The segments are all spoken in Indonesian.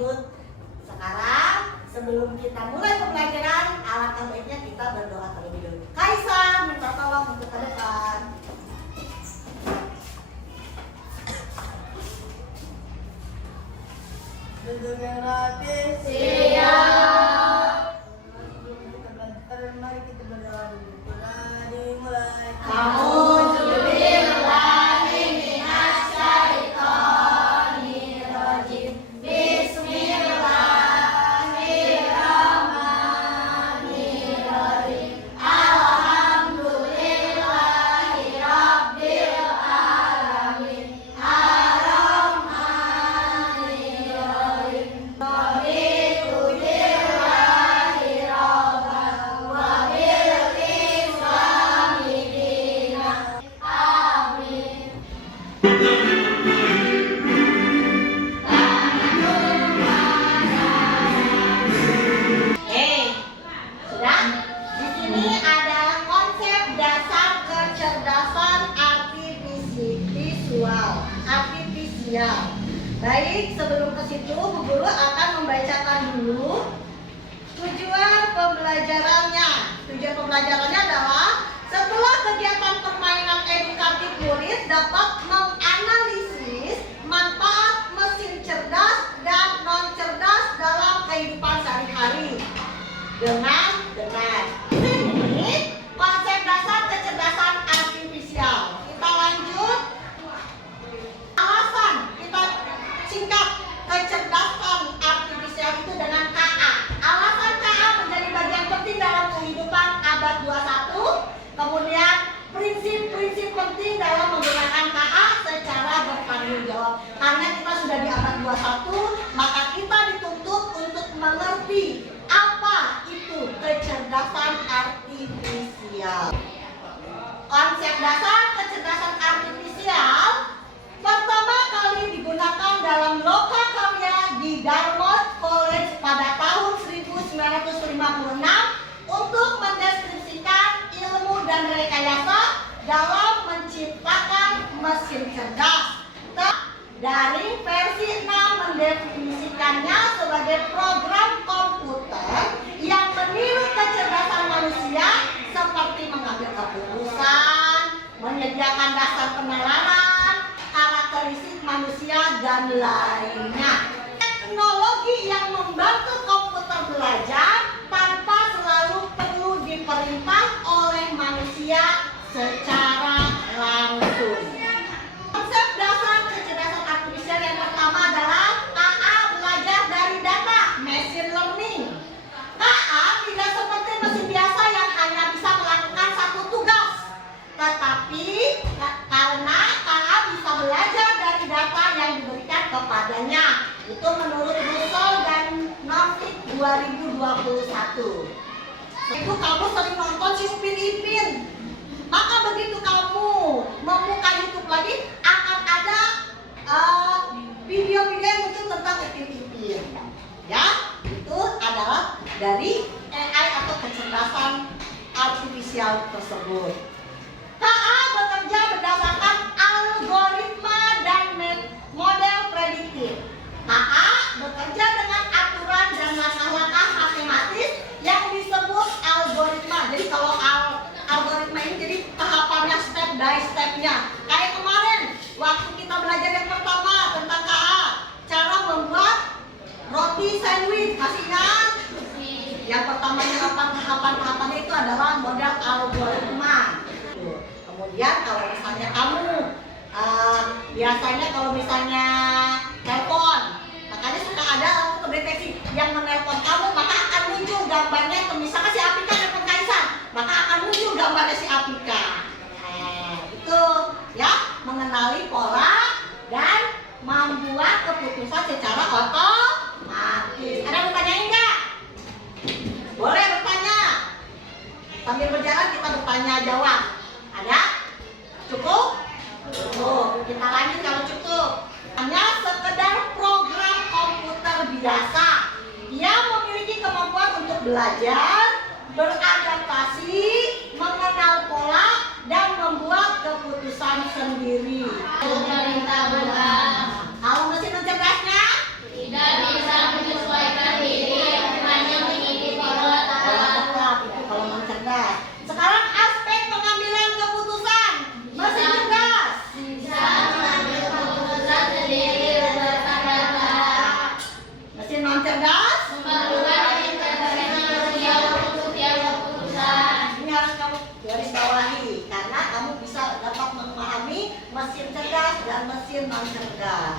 ikut. Sekarang sebelum kita mulai pembelajaran, alangkah baiknya kita berdoa terlebih dahulu. Kaisar minta tolong untuk ke depan. Dengan rapi Siap. Mari kita berdoa dulu. Mulai. Baik, sebelum ke situ, Bu Guru akan membacakan dulu tujuan pembelajarannya. Tujuan pembelajarannya adalah setelah kegiatan permainan edukatif, murid dapat menganalisis manfaat mesin cerdas dan non cerdas dalam kehidupan sehari-hari dengan benar. Ini konsep dasar kecerdasan artifisial. Kita lanjut. Alasan kita singkat kecerdasan artifisial itu dengan KA. Alasan KA menjadi bagian penting dalam kehidupan abad 21. Kemudian prinsip-prinsip penting dalam menggunakan KA secara bertanggung jawab. Karena kita sudah di abad 21, maka kita dituntut untuk mengerti apa itu kecerdasan artifisial. Konsep dasar kecerdasan artifisial pertama kali digunakan dalam lokakarya di Dartmouth College pada tahun 1956 untuk mendeskripsikan ilmu dan rekayasa dalam menciptakan mesin cerdas. Dari versi 6 mendefinisikannya sebagai program komputer yang meniru kecerdasan manusia seperti mengambil keputusan, menyediakan dasar penalaran, karakteristik manusia dan lainnya. Teknologi yang membantu komputer belajar tanpa selalu perlu diperintah oleh manusia secara langsung. Konsep dasar kecerdasan artifisial yang pertama adalah KA belajar dari data, machine learning. KA tidak seperti mesin biasa yang hanya bisa melakukan satu tugas, tetapi karena KA bisa belajar dari data yang diberikan kepadanya. Itu menurut Russell dan Norvig 2021. Itu kamu sering nonton si Upin Ipin. Maka begitu kamu membuka YouTube lagi, akan ada video-video yang muncul tentang Upin Ipin. Ya, itu adalah dari AI atau kecerdasan artifisial tersebut. KA bekerja berdasarkan algoritma dan model prediktif. KA bekerja dengan aturan dan langkah-langkah matematis yang disebut algoritma. Jadi kalau algoritma ini jadi tahapannya step by stepnya. Kayak kemarin waktu kita belajar yang pertama tentang KA, cara membuat roti sandwich, masih ingat? Yang pertamanya tahapan-tahapannya itu adalah model algoritma. Kemudian kalau misalnya kamu biasanya kalau misalnya telepon, makanya suka ada langsung kedeteksi yang menelpon kamu, maka akan muncul gambarnya. Misalnya si Apika telepon Kaisar, maka akan muncul gambarnya si Apika. Itu ya, mengenali pola dan membuat keputusan secara otomatis. Ada yang bertanya enggak? Boleh bertanya. Sambil berjalan kita bertanya jawab. Ada? Cukup? Cukup. Kita lanjut kalau cukup. Hanya sekedar program komputer biasa yang memiliki kemampuan untuk belajar, beradaptasi, mengenal pola, dan membuat keputusan sendiri. Pemerintah bukan. Kalau mesin cerdasnya? Tidak bisa mesin non cerdas.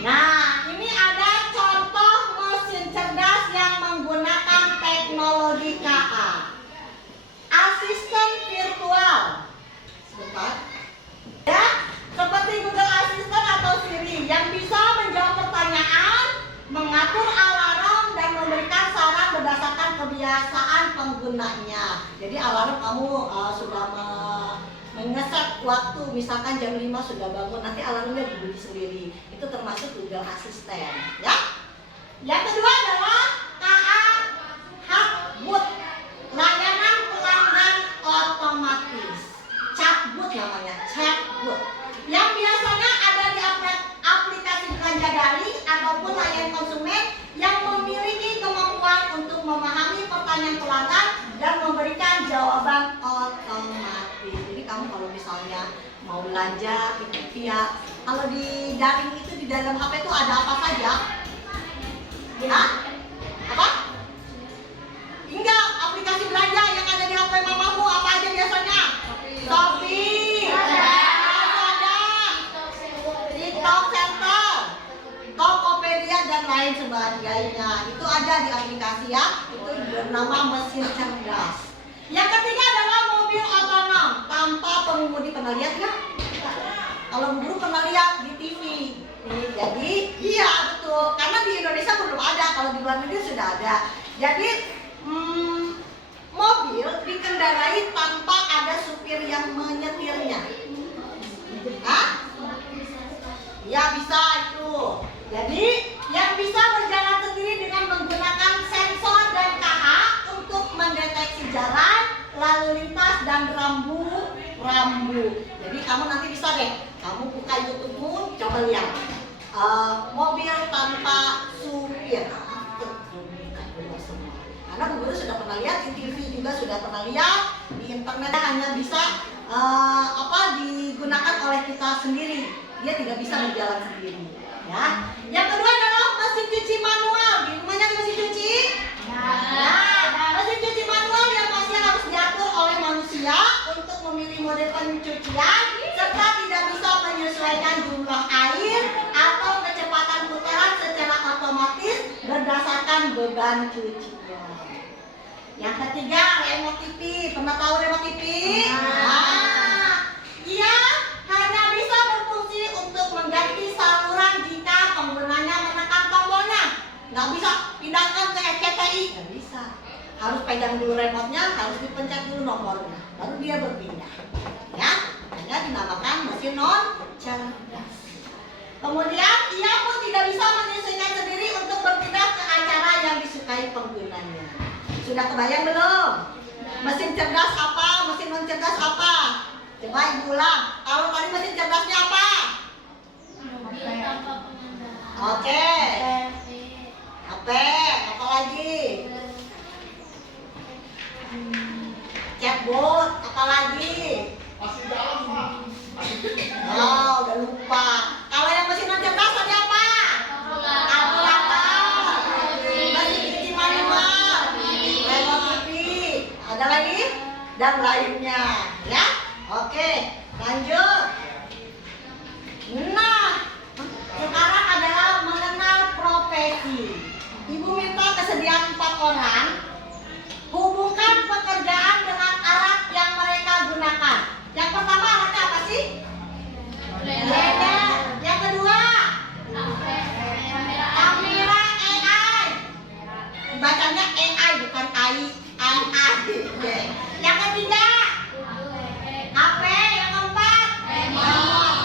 Nah, ini ada contoh mesin cerdas yang menggunakan teknologi KA. Asisten virtual. Sebentar. Ya, seperti Google Assistant atau Siri yang bisa menjawab pertanyaan, mengatur alarm dan memberikan saran berdasarkan kebiasaan penggunanya. Jadi alarm kamu sudah mengeset waktu, misalkan jam 5 sudah bangun, nanti alarmnya berbunyi sendiri. Itu termasuk Google Assistant, ya. Yang kedua adalah KA Chatbot, layanan pelanggan otomatis. Chatbot namanya, chatbot. Yang biasanya ada di aplikasi belanja daring ataupun layanan konsumen yang memiliki kemampuan untuk memahami pertanyaan pelanggan dan memberikan jawaban otomatis. Jadi kamu kalau misalnya mau belanja ya, kalau di daring itu di dalam HP itu ada apa saja? Hah? Apa? Enggak, aplikasi belanja yang ada di HP mamamu apa aja biasanya? Shopee, Lazada, TikTok Center, Tokopedia dan lain sebagainya. Itu ada di aplikasi ya. Itu bernama mesin cerdas. Yang ketiga adalah mobil otonom tanpa pengemudi. Pernah lihat ya? Kalau guru pernah lihat di TV. Jadi iya betul. Karena di Indonesia belum ada. Kalau di luar negeri sudah ada. Jadi mobil dikendarai tanpa ada supir yang menyetirnya. Hah? Ya bisa itu. Jadi yang bisa berjalan sendiri dengan menggunakan sensor dan KA untuk mendeteksi jalan, lalu lintas dan rambu-rambu. Jadi kamu nanti bisa deh, kamu buka YouTube-mu, coba lihat mobil tanpa supir. Karena Bu Guru sudah pernah lihat, di TV juga sudah pernah lihat, di internet hanya bisa digunakan oleh kita sendiri. Dia tidak bisa berjalan sendiri. Ya. Yang kedua adalah mesin cuci manual. Di rumahnya ada mesin cuci? Nah, mesin cuci manual yang masih harus diatur oleh manusia untuk memilih mode pencucian serta tidak bisa menyesuaikan jumlah air atau kecepatan putaran secara otomatis berdasarkan beban cucian. Yang ketiga, remote TV. Pernah tahu remote TV? Ia hanya bisa berfungsi untuk mengganti saluran jika penggunanya menekan tombolnya. Nggak bisa pindahkan ke RCTI, nggak bisa. Harus pegang dulu remote-nya, harus dipencet dulu nomornya, baru dia berpindah. Ya, makanya dinamakan mesin non cerdas. Kemudian ia pun tidak bisa menyesuaikan sendiri untuk berpindah ke acara yang disukai penggunanya. Sudah kebayang belum? Mesin cerdas apa? Mesin non cerdas apa? Coba ibu ulang. Kalau tadi mesin cerdasnya apa? Oke. HP. Apa lagi? Chatbot. Apa lagi? Masih dalam, Pak. Oh, udah lupa. Kalau yang mesin non cerdas tadi apa? Kalkulator. Mesin cuci manual. Remote TV. Ada lagi? Dan lainnya. Ya? Oke, lanjut. Nah, sekarang adalah mengenal profesi. Ibu minta kesediaan 4 orang. Hubungkan pekerjaan dengan alat yang mereka gunakan. Yang pertama alatnya apa sih? Blender. Yang kedua? Kamera AI. Bacanya AI bukan AI. Yang ketiga? HP. Yang keempat?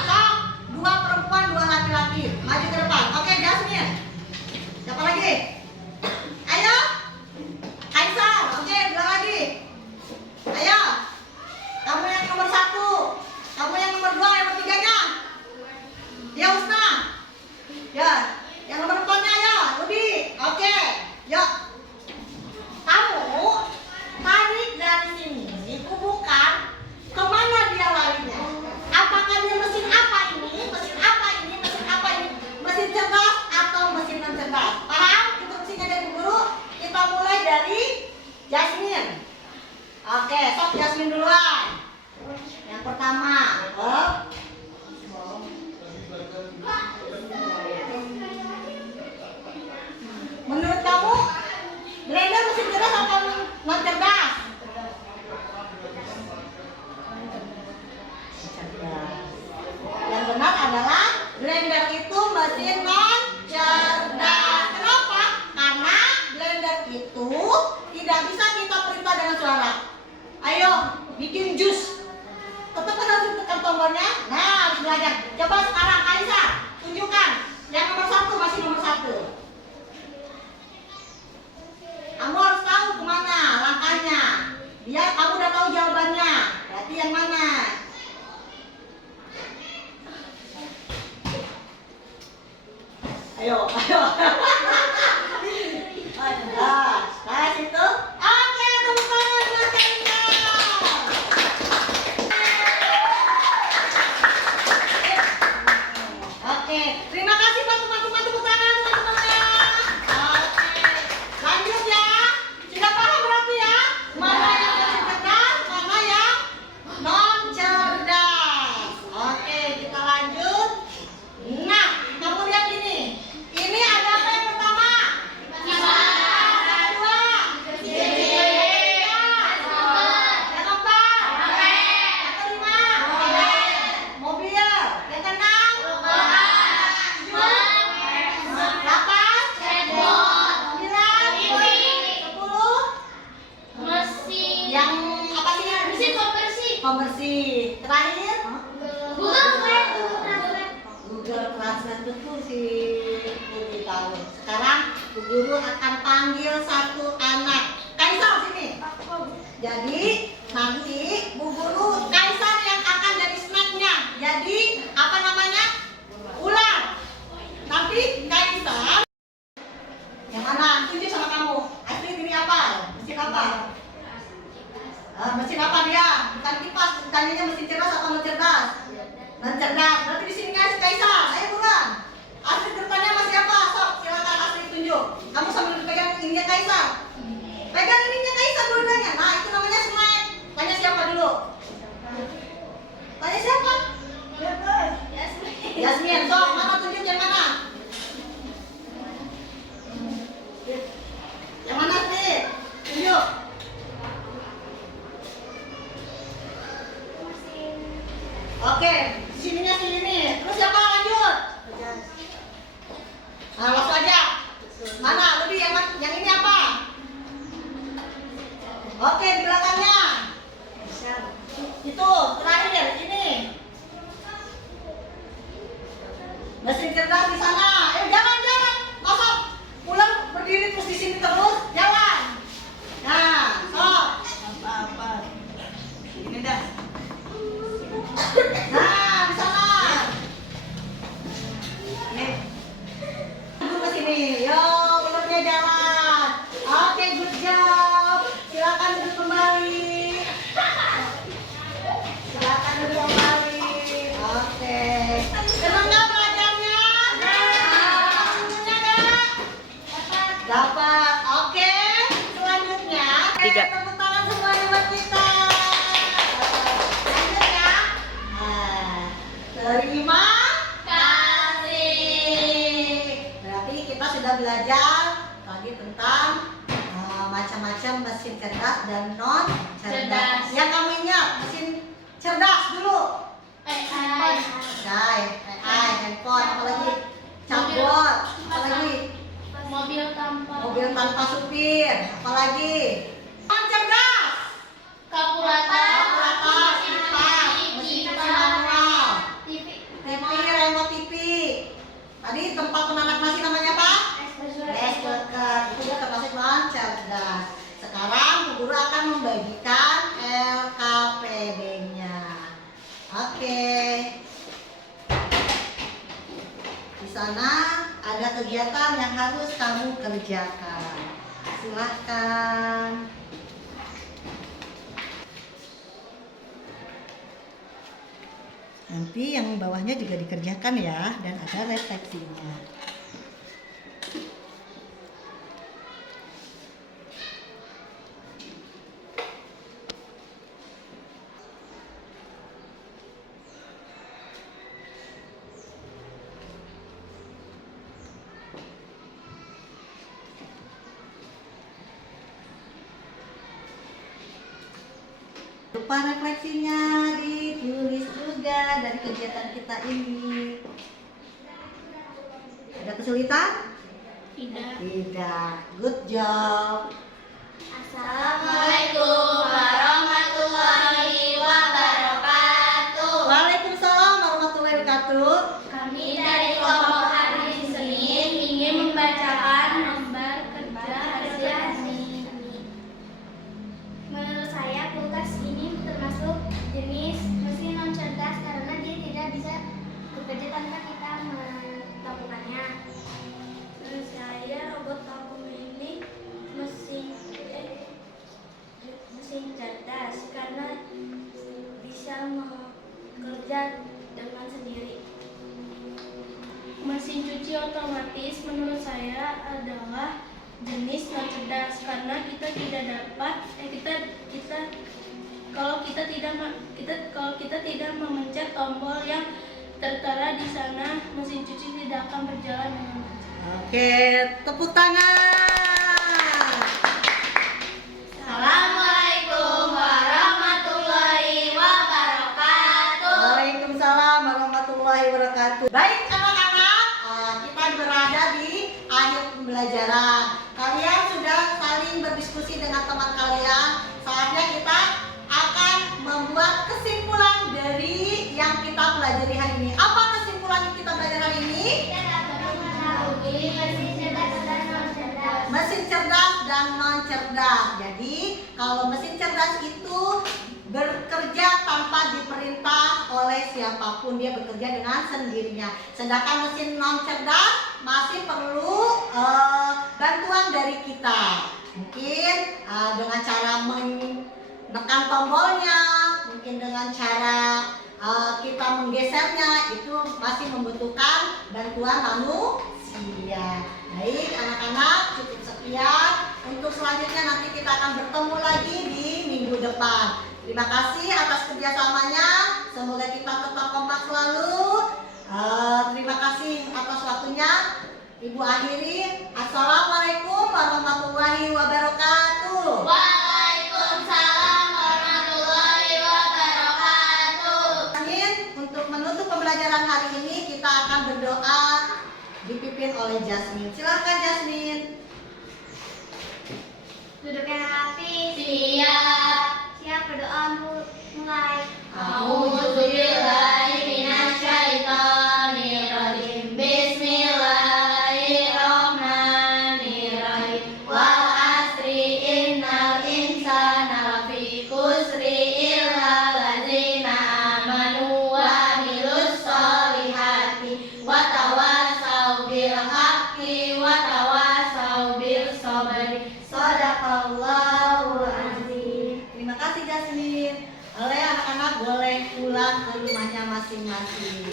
Sok, 2 perempuan, 2 laki-laki. Maju ke depan. Oke, Jasmine. Siapa lagi? Ayo. Aisyah. Oke, 2 lagi. Ayo. Kamu yang nomor 1. Kamu yang nomor 2, yang nomor 3-nya. Ya, Husna. Ya, yang nomor 4-nya ayo. Rudi. Oke. Yuk. Kamu tarik dari sini, bukan kemana dia larinya? Apakah dia mesin apa ini? Mesin apa ini? Mesin apa ini? Mesin cerdas atau mesin non cerdas? Paham instruksinya dari guru? Kita mulai dari Jasmine. Oke, sok Jasmine duluan. Yang pertama, Blender itu mesin non cerdas. Kenapa? Karena blender itu tidak bisa kita perintah dengan suara. Ayo bikin jus. Tetap kan harus tekan tombolnya. Nah, harus belajar. Coba sekarang Kaisa tunjukkan. Yang nomor 1 masih nomor 1. Kamu harus tahu kemana langkahnya. Biar kamu udah tahu jawabannya. Berarti yang mana? Ayo, ayo. Nah, situ. Oke, tepuk tangan buat Kaisa. Oke, terima kasih buat teman-teman, tepuk tangan teman-teman. Oke, lanjut ya. Sudah paham berarti ya? Mana yang cerdas, mana yang non cerdas. Oke, kita lanjut. Nah, kamu lihat ini. Ini ada apa yang pertama? Yang kedua. Yang keempat. Yang kelima. Mobil. Yang keenam. Delapan. Sembilan. 10. Yang apa sih? Pembersih. Terakhir. Google Translate betul sih. Budi tahu. Sekarang Bu Guru akan panggil satu anak. Kaisar sini. Jadi nanti Bu Guru Kaisar yang akan jadi snacknya. Jadi apa namanya? Ular. Nanti Kaisar yang mana? Tunjuk sama kamu. Astrid ini apa? Mesin apa? Mesin apa dia? Bukan kipas. Tanyanya mesin cerdas atau non cerdas? Non cerdas. Berarti di sini guys Kaisar. Ayo buruan. Astrid depannya masih apa? Sok silakan Astrid tunjuk. Kamu sambil pegang ininya Kaisar. Pegang ininya Kaisar dua-duanya. Nah itu namanya snack. Tanya siapa dulu? Tanya siapa? Yasmin. Sok mana tunjuk yang mana? Yang mana Astrid? Tunjuk. Oke, sininya sini. Terus siapa lanjut? Nah, langsung aja. Mana? Ludi yang ini apa? Oke, di belakangnya. Itu terakhir ini. Mesin cerdas di sana. Jalan. Masa pulang berdiri terus di sini terus? Jalan. Nah, sok. Apa? Ini dah. Nah, di sana. Duduk ke sini. Yo, ularnya jalan. Oke, good job. Silakan duduk kembali. Oke. Senang nggak belajarnya? Senangnya nggak? Dapat. Oke. Selanjutnya. Tiga. Tepuk tangan semuanya buat kita. Lanjut ya. Terima kasih. Berarti kita sudah belajar tadi tentang macam-macam mesin cerdas dan non cerdas. Yang kamu ingat mesin cerdas dulu. AI, handphone, apalagi chatbot, apalagi mobil tanpa supir, apalagi non cerdas. Kalkulator, kipas, mesin cuci manual, TV, remote TV. Tadi tempat menanak nasi namanya apa? Rice cooker. Itu udah termasuk non cerdas. Sekarang Bu Guru akan membagikan LKPD-nya. Oke. Di sana ada kegiatan yang harus kamu kerjakan. Silahkan. Nanti yang bawahnya juga dikerjakan ya, dan ada refleksinya. Lupa refleksinya ditulis juga dari kegiatan kita ini. kesulitan? Tidak. Tidak. Good job. Assalamualaikum warahmatullahi wabarakatuh. Waalaikumsalam warahmatullahi wabarakatuh. Kami dari kelompok hari Senin ingin membacakan lembar kerja hasil seni. Menurut saya kulkas ini termasuk jenis mesin non cerdas karena dia tidak bisa bekerja tanpa kita melakukannya. Menurut saya robot vakum ini mesin cerdas karena bisa bekerja dengan sendiri. Mesin cuci otomatis menurut saya adalah jenis non cerdas karena kita tidak dapat kalau kita tidak memencet tombol yang tertera di sana, mesin cuci tidak akan berjalan dengan lancar. Oke, tepuk tangan. Assalamualaikum warahmatullahi wabarakatuh. Waalaikumsalam warahmatullahi wabarakatuh. Baik anak-anak, kita berada di akhir pembelajaran. Kalian sudah saling berdiskusi dengan teman kalian. Saatnya kita akan membuat kesimpulan dari yang kita pelajari hari ini. Apa kesimpulan yang kita belajar hari ini? Mesin cerdas dan non cerdas. Jadi kalau mesin cerdas itu bekerja tanpa diperintah oleh siapapun, dia bekerja dengan sendirinya. Sedangkan mesin non cerdas masih perlu bantuan dari kita. Mungkin dengan cara menekan tombolnya, mungkin dengan cara kita menggesernya, itu masih membutuhkan bantuan manusia. Baik anak-anak, cukup sekian. Untuk selanjutnya nanti kita akan bertemu lagi di minggu depan. Terima kasih atas kerjasamanya. Semoga kita tetap kompak selalu. Terima kasih atas waktunya. Ibu akhiri. Assalamualaikum warahmatullahi wabarakatuh. Waalaikumsalam warahmatullahi wabarakatuh. Untuk menutup pembelajaran hari ini kita akan berdoa dipimpin oleh Jasmine. Silakan Jasmine. Duduk yang rapi. Siap. Siap, berdoa mulai. A'udzubillahi minasyaitonirrajim. Bismillahirrahmanirrahim. Wal asri innal insana lafi khusri illa ladzina amanu wa amilus solihati wa tawasau bil haqqi wa tawasau bil sabri. Shadaqallahul azim. Terima kasih Jasmine. Oleh anak-anak boleh pulang ke rumahnya masing-masing.